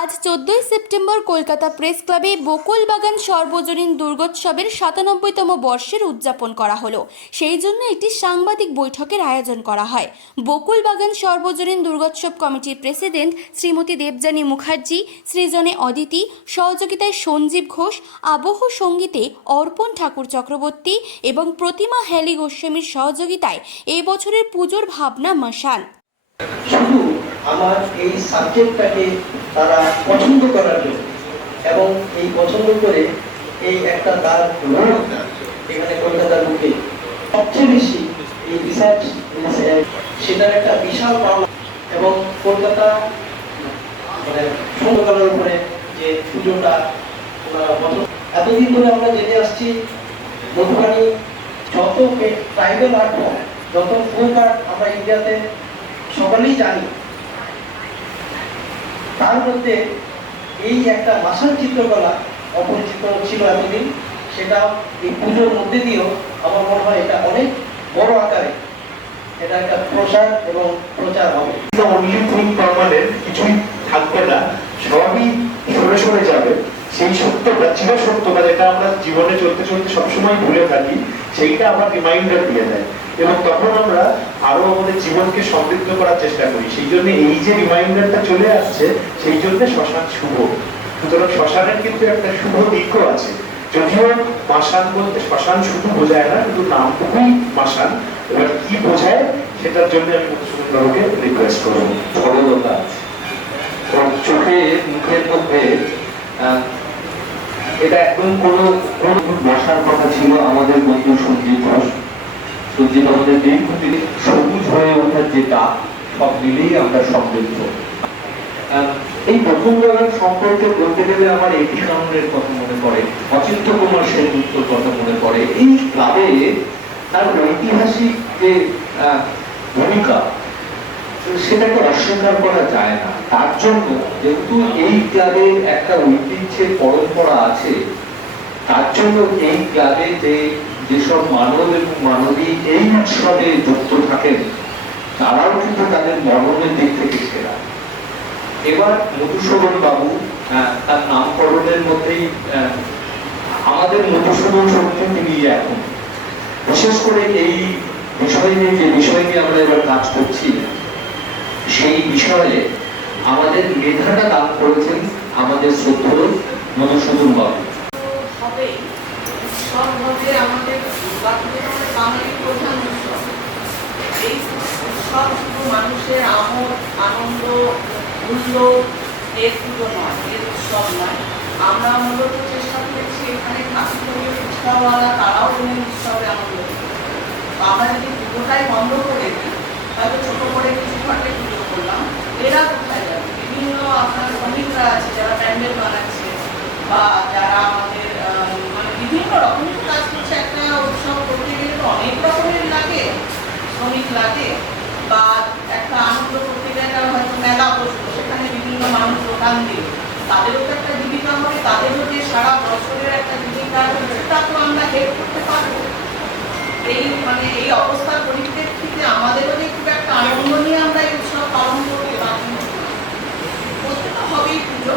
আজ 14ই September Kolkata press ক্লাবে বকুল বাগান সর্বজনীন দুর্গোৎসবের 97তম বর্ষের উদযাপন করা হলো। সেই জন্য একটি সাংবাদিক বৈঠকের আয়োজন করা হয়। বকুল বাগান সর্বজনীন দুর্গোৎসব কমিটির প্রেসিডেন্ট শ্রীমতী দেবযানী মুখার্জি, সৃজনে অদিতি, সহযোগিতায় সঞ্জীব ঘোষ, আবহ সঙ্গীতে অর্পণ ঠাকুর চক্রবর্তী এবং প্রতিমা হেলি গোস্বামীর সহযোগিতায় এই বছরের পুজোর ভাবনা মশাল। শুধু আমার এই সাবজেক্টটাকে তারা পছন্দ করার জন্য এবং এই পছন্দ করে এই একটা তার এখানে কলকাতার বুকে সবচেয়ে বেশি এই রিসার্চ সেটার একটা বিশাল পাওনা এবং কলকাতা মানে সংগ্রহালয়ের উপরে যে পুজোটা এতদিন ধরে আমরা জেনে আসছি মধুবাণী যত ট্রাইবাল আর্ট ফর্ম যত ফোক আর্ট আমরা ইন্ডিয়াতে সকলেই জানি, তার মধ্যে এই একটা মাসাল চিত্রকলা অপরিচিত ছিল এতদিন, সেটা এই পুজোর মধ্যে দিয়েও আমার মনে হয় এটা অনেক বড় আকারে এটা একটা প্রসার এবং প্রচার হবে। কিছুই থাকবে না, সবই সরে সরে যাবে। সেই সত্যটা চির সত্যটা যেটা আমরা জীবনে চলতে চলতে সবসময় ভুলে থাকি, সেইটা আমার রিমাইন্ডার দিয়ে দেয় এবং তখন আমরা আরো আমাদের জীবনকে সমৃদ্ধ করার চেষ্টা করি। সেই জন্য এই যে রিমাইন্ডারটা চলে আসছে, সেই জন্য শ্মশান শুভ। সুতরাং শ্মশানের কিন্তু একটা শুভ দিকও আছে, যদিও মাসান বলতে শ্মশান শুধু বোঝায় না, কিন্তু নামটুকুই মাসান। এবার কি বোঝায় সেটার জন্য আমি মধুসূদনবাবুকে রিকোয়েস্ট করবো। সরলতা চোখে মুখের মধ্যে এটা একদম কোনো বসার কথা ছিল। আমাদের বন্ধু সঞ্জীব ঘোষ, সঞ্জীব আমাদের দীর্ঘদিন সবুজ হয়ে ওঠার যে ডাক, সব মিলেই আমরা সমৃদ্ধ। এই প্রথম বাগান সম্পর্কে বলতে গেলে আমার এটি কারণের কথা মনে পড়ে, অচিন্ত্য কুমার সেনগুপ্তর কথা মনে পড়ে। এই ক্লাবে তার ঐতিহাসিক যে ভূমিকা সেটাকে অস্বীকার করা যায় না। তার জন্য যেহেতু এই ক্লাবের একটা ঐতিহ্যের পরম্পরা আছে, তার জন্য এই ক্লাবে যেসব মানব এবং মানবী এই উৎসবে যুক্ত থাকেন, তারাও কিন্তু তাদের মননের দিক থেকে সেরা। এবার মধুসূদন বাবু তার নামকরণের মধ্যেই আমাদের মধুসূদন শক্তি তিনি এখন বিশেষ করে এই বিষয় নিয়ে যে বিষয় নিয়ে আমরা এবার কাজ করছি, সেই বিষয়ে আমাদের মেধাটা দান করেছেন আমাদের শ্রদ্ধেয় মধুসূদন বাবু। আমাদের বাঙালি প্রধান উৎসব, এই উৎসব শুধু মানুষের আমোদ আনন্দ মূল্য এর পুজো নয়, এর উৎসব নয়। আমরা মূলত চেষ্টা করেছি এখানে কাশ্মীরের ফুচকাওয়ালা তারাও এই উৎসবে আনন্দ করবে। আমরা যদি পুজোটাই বন্ধ করে দিই, হয়তো ছোট করে কিছু ঘটে পুজো করলাম, এরা কোথায় যাবে? বিভিন্ন আপনার শ্রমিকরা আছে যারা প্যান্ডেল বানাচ্ছে বা যারা আমাদের মানে বিভিন্ন রকমের কাজ করছে। একটা উৎসব করতে গেলে তো অনেক রকমের লাগে, শ্রমিক লাগে, বা একটা আনন্দ করতে গেলে হয়তো মেলা বসলো, সেখানে বিভিন্ন মানুষ দোকান দিয়ে তাদেরও তো একটা জীবিকা হবে, তাদেরও যে সারা বছরের একটা জীবিকা হবে, সেটা তো আমরা হেল্প করতে পারবো। এই মানে এই অবস্থার পরিপ্রেক্ষিতে আমাদেরও যে খুব একটা আনন্দ নিয়ে আমরা এই উৎসব পালন করতে পারবো, করতে তো হবেই পুজো,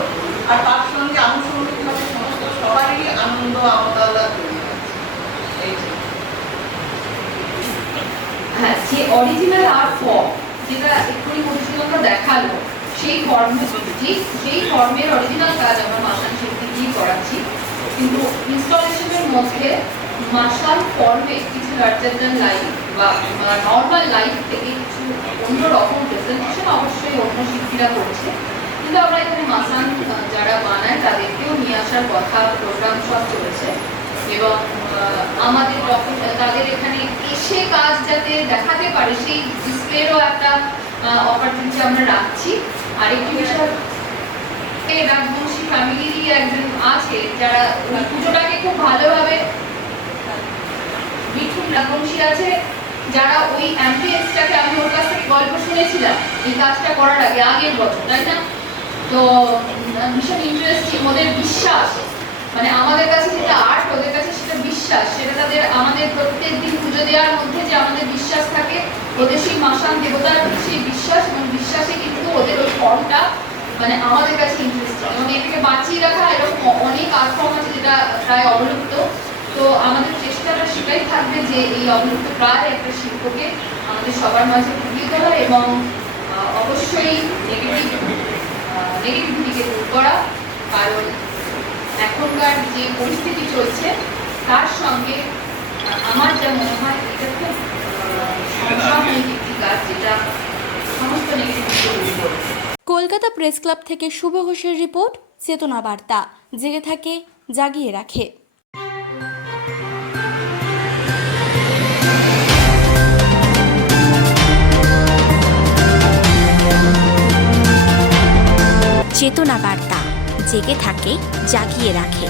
আর তার সঙ্গে আনুষঙ্গিকভাবে সমস্ত সবারই আনন্দ আমোদ তৈরি আছে। হ্যাঁ, যে অরিজিনাল আর্ট ফর্ম যেটা এক্ষুনি মধুসূদনরা দেখালো, সেই ফর্মের অরিজিনাল কাজ আমরা মাসান শিল্পী দিয়ে করাচ্ছি। কিন্তু ইনস্টলেশনের মধ্যে মাসাল ফর্মে কিছু লার্জার দ্যান লাইফ বা নর্মাল লাইফ থেকে কিছু অন্যরকম প্রেজেন্টেশন অবশ্যই অন্য শিল্পীরা করছে, কিন্তু আমরা এখানে মাসান যারা বানায় তাদেরকেও নিয়ে আসার কথা, প্রোগ্রাম সব চলেছে। এবং আমাদের যখন তাদের এখানে এসে কাজ যাতে দেখাতে পারে, সেই ডিসপ্লেরও একটা অপরচুনিটি আমরা রাখছি। আর একটি বিষয়, রাজবংশী ফ্যামিলিরই একজন আছে যারা ওই পুজোটাকে খুব ভালোভাবে, মিঠুন রাজবংশী আছে যারা ওই অ্যাম্বিয়েন্সটাকে, আমি ওর কাছ থেকে গল্প শুনেছিলাম এই কাজটা করার আগে, আগের বছর, তাই না? তো ভীষণ ইন্টারেস্টিং। ওদের বিশ্বাস, মানে আমাদের কাছে যেটা আর্ট, ওদের কাছে সেটা বিশ্বাস। সেটা তাদের আমাদের প্রত্যেক দিন পুজো দেওয়ার মধ্যে যে আমাদের বিশ্বাস থাকে, ওদের সেই মাসান দেবতার সেই বিশ্বাস, এবং বিশ্বাসে কিন্তু ওদের ওই ফর্মটা মানে আমাদের কাছে ইন্টারেস্টিং। শিল্পকে বাঁচিয়ে রাখা এরকম অনেক আর্ট ফর্ম আছে যেটা প্রায় অবলুপ্ত। তো আমাদের চেষ্টাটা সেটাই থাকবে যে এই অবলুপ্ত প্রায় একটা শিল্পকে আমাদের সবার মাঝে ফুটিয়ে তোলা এবং অবশ্যই নেগেটিভিটিকে দূর করা। কারণ এখনকার যে পরিস্থিতি চলছে তার সঙ্গে আমার যা মনে হয় এটা খুব সমসাময়িক একটি কাজ যেটা সমস্ত নেগেটিভিটি দূর করবে। কলকাতা প্রেস ক্লাব থেকে শুভ ঘোষের রিপোর্ট, চেতনা বার্তা, জেগে থাকে, জাগিয়ে রাখে। চেতনা বার্তা, জেগে থাকে, জাগিয়ে রাখে।